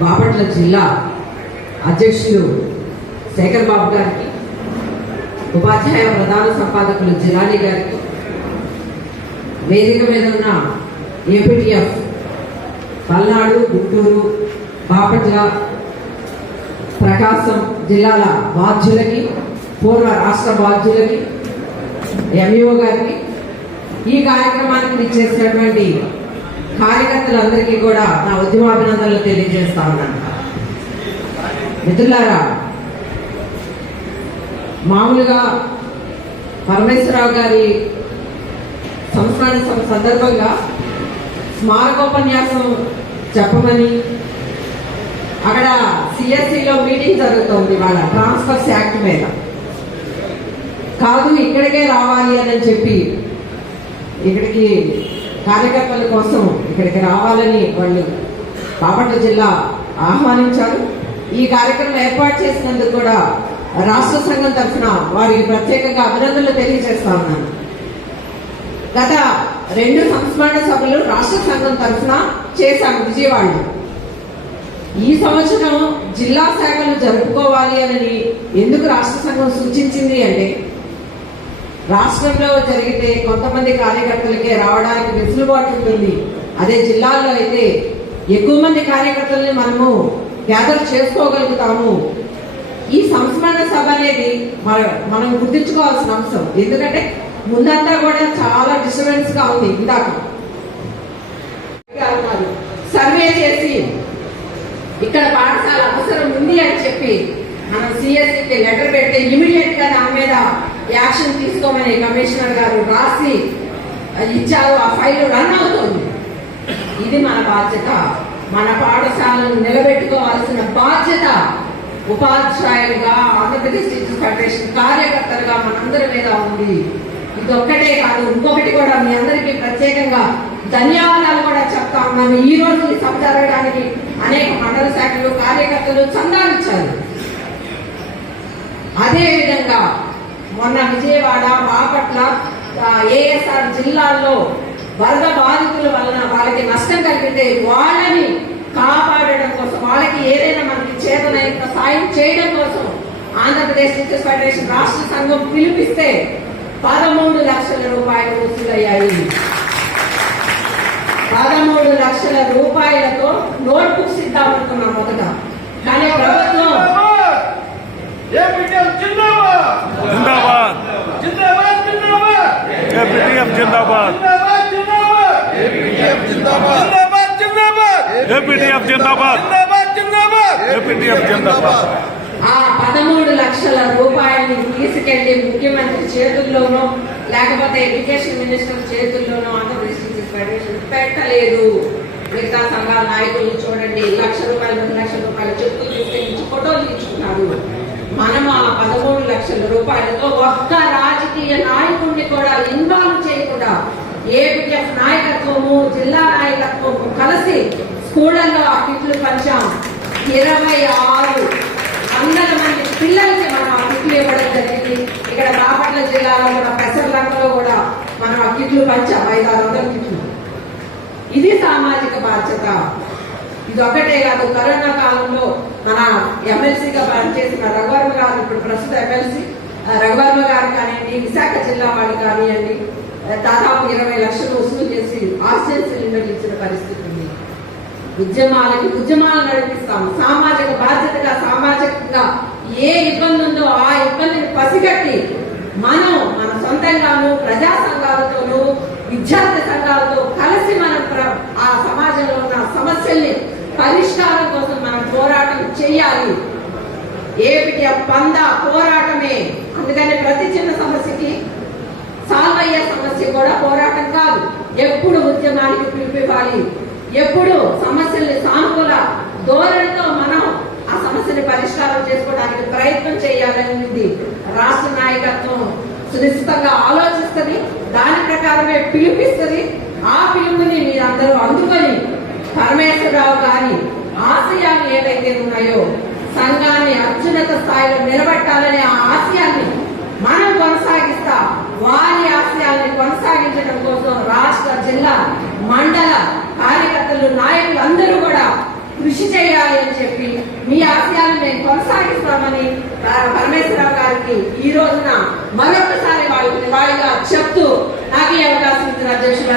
బాపట్ల జిల్లా అధ్యక్షులు శేఖర్ బాబు గారికి, ఉపాధ్యాయ ప్రధాన సంపాదకులు జిలానీ గారికి, వేదిక మీద ఉన్న ఏపీటీఎఫ్ పల్నాడు, గుంటూరు, బాపట్ల, ప్రకాశం జిల్లాల బాధ్యులకి, పూర్వ రాష్ట్ర బాధ్యులకి, ఎంఈఓ గారికి, ఈ కార్యక్రమానికి విచ్చేసినటువంటి కార్యకర్తలందరికీ కూడా నా ఉద్యమాభినందనలు తెలియజేస్తా ఉన్నాను. మిత్రులారా, మామూలుగా పరమేశ్వరరావు గారి సంస్మరణ సందర్భంగా స్మారకోపన్యాసం చెప్పమని అక్కడ సిఎస్సిలో మీటింగ్ జరుగుతుంది వాళ్ళ ట్రాన్స్ఫర్స్ యాక్ట్ మీద. కాదు, ఇక్కడికే రావాలి అని చెప్పి ఇక్కడికి కార్యకర్తల కోసం ఇక్కడికి రావాలని వాళ్ళు బాపట్ల జిల్లా ఆహ్వానించారు. ఈ కార్యక్రమం ఏర్పాటు చేసినందుకు కూడా రాష్ట్ర సంఘం తరఫున వారికి ప్రత్యేకంగా అభినందనలు తెలియజేస్తా ఉన్నాను. గత 2 సంస్మరణ సభలు రాష్ట్ర సంఘం తరఫున చేశాము విజయవాడలో. ఈ సంవత్సరం జిల్లా శాఖలు జరుపుకోవాలి అని ఎందుకు రాష్ట్ర సంఘం సూచించింది అంటే, రాష్ట్రంలో జరిగితే కొంతమంది కార్యకర్తలకే రావడానికి వెసులుబాటు ఉంటుంది. అదే జిల్లాల్లో అయితే ఎక్కువ మంది కార్యకర్తల్ని మనము గ్యాదర్ చేసుకోగలుగుతాము. ఈ సంస్మరణ సభ అనేది మనం గుర్తించుకోవాల్సిన అంశం. ఎందుకంటే ముందంతా కూడా చాలా డిస్టర్బెన్స్ గా ఉంది. ఇందాక సర్వే చేసి ఇక్కడ పాఠశాల అవసరం ఉంది అని చెప్పి మనం సిఎస్సికి లెటర్ పెడితే ఇమీడియట్ గా దాని మీద యాక్షన్ తీసుకోమని కమిషనర్ గారు రాసి ఇచ్చారు. ఆ ఫైల్ రన్ అవుతుంది. ఇది మన బాధ్యత. మన పాఠశాలను నిలబెట్టుకోవాల్సిన బాధ్యత ఉపాధ్యాయులుగా, ఆంధ్రప్రదేశ్ టీచర్స్ ఫెడరేషన్ కార్యకర్తలుగా మనందరి మీద ఉంది. ఇది ఒక్కటే కాదు, ఇంకొకటి కూడా మీ అందరికీ ప్రత్యేకంగా ధన్యవాదాలు కూడా చెప్తా ఉన్నాను. ఈ రోజు ఈ సభ జరగడానికి అనేక మండల శాఖలు కార్యకర్తలు చందాలు ఇచ్చారు. అదే విధంగా మొన్న విజయవాడ, బాపట్ల, ఏఎస్ఆర్ జిల్లాల్లో వరద బాధితుల వలన వాళ్ళకి నష్టం కలిగితే వాళ్ళని కాపాడడం కోసం, వాళ్ళకి ఏదైనా మనకి చేతనైన సాయం చేయడం కోసం ఆంధ్రప్రదేశ్ టీచర్స్ ఫెడరేషన్ రాష్ట్ర సంఘం పిలిపిస్తే 13 లక్షల రూపాయలు వసూలయ్యాయి. 13 లక్షల రూపాయలతో నోట్ బుక్స్ ఇద్దామనుకున్నాం మొదట. కానీ ప్రభుత్వం ఆ 13 లక్షల రూపాయలని తీసుకెళ్లి ముఖ్యమంత్రి చేతుల్లోనో లేకపోతే ఎడ్యుకేషన్ మినిస్టర్ చేతుల్లోనో ఆంధ్రప్రదేశ్ టీచర్స్ ఫెడరేషన్ పెట్టలేదు. మిగతా సంఘాల నాయకులు చూడండి, 1 లక్ష రూపాయలు, 2 లక్షల రూపాయలు చెప్పులు తీసుకెళ్ళి ఫోటోలు తీసుకున్నారు. మనం ఆ 13 లక్షల రూపాయలతో ఒక్క రాజకీయ నాయకుడిని కూడా ఇన్వాల్వ్ చేయకుండా ఏపీఎఫ్ నాయకత్వము, జిల్లా నాయకత్వము కలిసి స్కూళ్లలో ఆ కిట్లు పంచాం. 26,000 మంది పిల్లలకి మనం ఆ కిట్లు ఇవ్వడం జరిగింది. ఇక్కడ బాపట్ల జిల్లాలో కూడా పెసర్లంకలో కూడా మనం ఆ కిట్లు పంచాం, 500-600 కిట్లు. ఇది సామాజిక బాధ్యత. ఇది ఒకటే కాదు, కరోనా కాలంలో మన ఎమ్మెల్సీగా పనిచేసిన రఘువర్మ గారు, ఇప్పుడు ప్రస్తుత ఎమ్మెల్సీ రఘువర్మ గారు కానివ్వండి, విశాఖ జిల్లా వాళ్ళు కానివ్వండి, దాదాపు 20 లక్షలు వసూలు చేసి ఆక్సిజన్ సిలిండర్లు ఇచ్చిన పరిస్థితి ఉంది. ఉద్యమాలు నడిపిస్తాం. సామాజిక బాధ్యతగా, సామాజికంగా ఏ ఇబ్బంది ఉందో ఆ ఇబ్బందిని పసిగట్టి మనం మన సొంతంగాను, ప్రజా సంఘాలతోనూ, విద్యార్థి సంఘాలతో కలిసి మనం ఆ సమాజంలో ఉన్న సమస్యల్ని పరిష్కారం కోసం మనం పోరాటం చేయాలి. ఏపీఎఫ్ పంద పోరాటమే. అందుకని ప్రతి చిన్న సమస్యకి సాల్వ్ అయ్యే సమస్య కూడా పోరాటం కాదు. ఎప్పుడు ఉద్యమానికి పిలిపివ్వాలి, ఎప్పుడు సమస్యల్ని సానుకూల ధోరణితో మనం ఆ సమస్యని పరిష్కారం చేసుకోవడానికి ప్రయత్నం చేయాలనేది రాష్ట్ర నాయకత్వం సునిశ్చితంగా ఆలోచిస్తుంది. దాని ప్రకారమే పిలిపిస్తుంది. ఆ పిలుపుని మీరందరూ అందుకొని పరమేశ్వరరావు గారి ఆశయాలు ఏవైతే ఉన్నాయో, సంఘాన్ని అత్యున్నత స్థాయిలో నిలబెట్టాలనే ఆ ఆశయాన్ని మనం కొనసాగిస్తా. వారి ఆశయాల్ని కొనసాగించడం కోసం రాష్ట్ర, జిల్లా, మండల కార్యకర్తలు, నాయకులు అందరూ కూడా కృషి చేయాలి అని చెప్పి మీ ఆశయాన్ని మేము కొనసాగిస్తామని పరమేశ్వరరావు గారికి ఈ రోజున మరొకసారి వాళ్ళకి నివాళిగా చెప్తూ నాకు ఈ అవకాశం ఇచ్చిన అధ్యక్షుడు